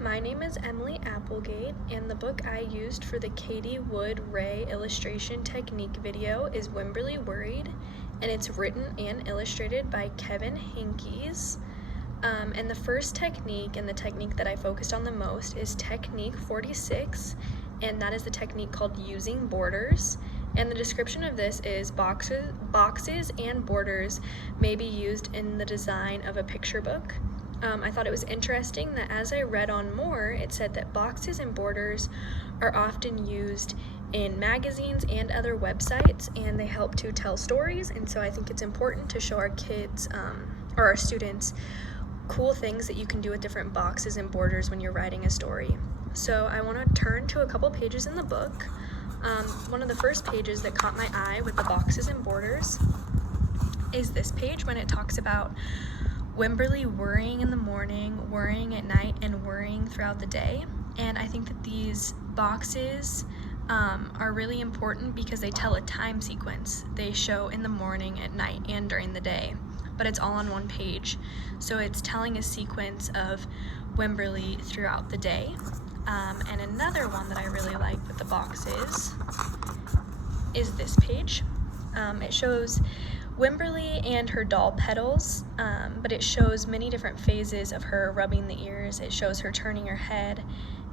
My name is Emily Applegate, and the book I used for the Katie Wood Ray illustration technique video is Wimberly Worried, and it's written and illustrated by Kevin Hinkes. And the first technique, and the technique that I focused on the most, is technique 46, and that is the technique called using borders. And the description of this is boxes and borders may be used in the design of a picture book. I thought it was interesting that as I read on more, it said that boxes and borders are often used in magazines and other websites, and they help to tell stories. And so I think it's important to show our kids or our students cool things that you can do with different boxes and borders when you're writing a story. So I want to turn to a couple pages in the book. One of the first pages that caught my eye with the boxes and borders is this page when it talks about Wimberly worrying in the morning, worrying at night, and worrying throughout the day. And I think that these boxes are really important because they tell a time sequence. They show in the morning, at night, and during the day, but it's all on one page. So it's telling a sequence of Wimberly throughout the day. And another one that I really like with the boxes is this page. It shows Wimberly and her doll petals, but it shows many different phases of her rubbing the ears. It shows her turning her head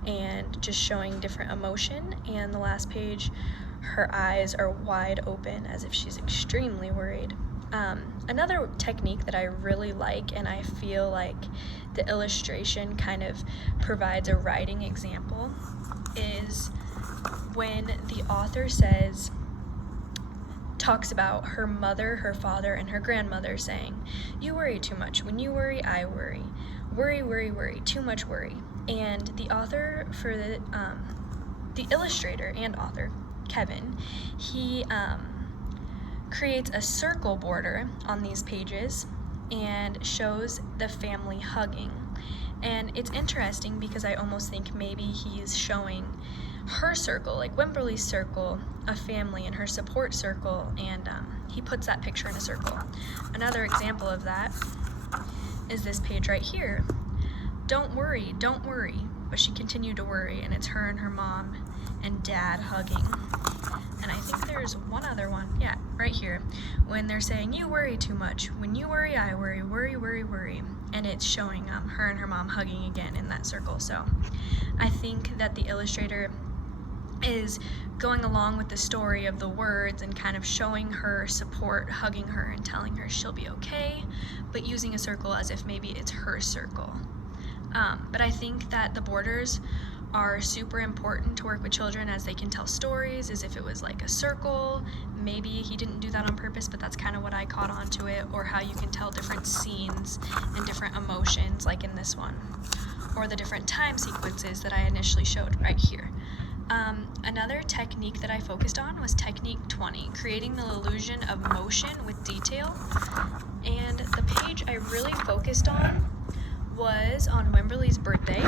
and just showing different emotion. And the last page, her eyes are wide open as if she's extremely worried. Another technique that I really like, and I feel like the illustration kind of provides a writing example, is when the author talks about her mother, her father, and her grandmother saying, "You worry too much. When you worry, I worry. Worry, worry, worry. Too much worry." And the author for the illustrator and author, Kevin, he creates a circle border on these pages and shows the family hugging. And it's interesting because I almost think maybe he's showing her circle, like Wimberly's circle, a family, and her support circle, and he puts that picture in a circle. Another example of that is this page right here. Don't worry, but she continued to worry, and it's her and her mom and dad hugging. And I think there's one other one, yeah, right here, when they're saying, "You worry too much. When you worry, I worry. Worry, worry, worry." And it's showing her and her mom hugging again in that circle. So I think that the illustrator is going along with the story of the words and kind of showing her support, hugging her and telling her she'll be okay, but using a circle as if maybe it's her circle. But I think that the borders are super important to work with children as they can tell stories as if it was like a circle. Maybe he didn't do that on purpose, but that's kind of what I caught onto it, or how you can tell different scenes and different emotions like in this one, or the different time sequences that I initially showed right here. Another technique that I focused on was technique 20, creating the illusion of motion with detail. And the page I really focused on was on Wimberly's birthday,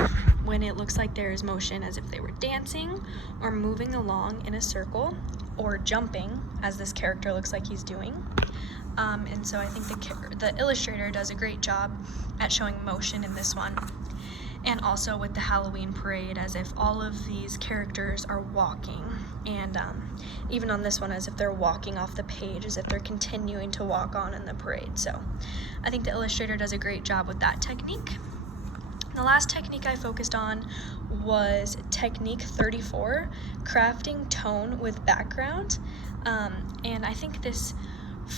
when it looks like there is motion as if they were dancing or moving along in a circle or jumping, as this character looks like he's doing. And so I think the illustrator does a great job at showing motion in this one. And also with the Halloween parade, as if all of these characters are walking, and even on this one as if they're walking off the page, as if they're continuing to walk on in the parade. So I think the illustrator does a great job with that technique. The last technique I focused on was technique 34, crafting tone with background. And I think this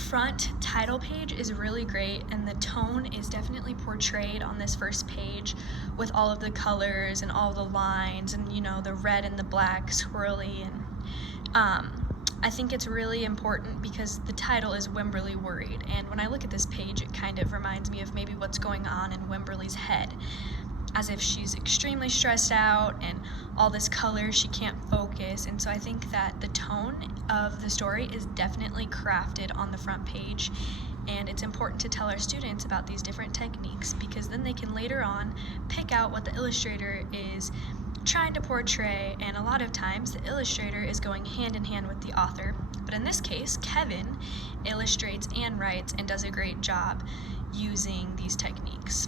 front title page is really great, and the tone is definitely portrayed on this first page with all of the colors and all the lines and, you know, the red and the black swirly. And I think it's really important because the title is Wimberly Worried, and when I look at this page, it kind of reminds me of maybe what's going on in Wimberly's head, as if she's extremely stressed out and all this color, she can't focus. And so I think that the tone of the story is definitely crafted on the front page, and it's important to tell our students about these different techniques because then they can later on pick out what the illustrator is trying to portray, and a lot of times the illustrator is going hand in hand with the author. But in this case, Kevin illustrates and writes and does a great job using these techniques.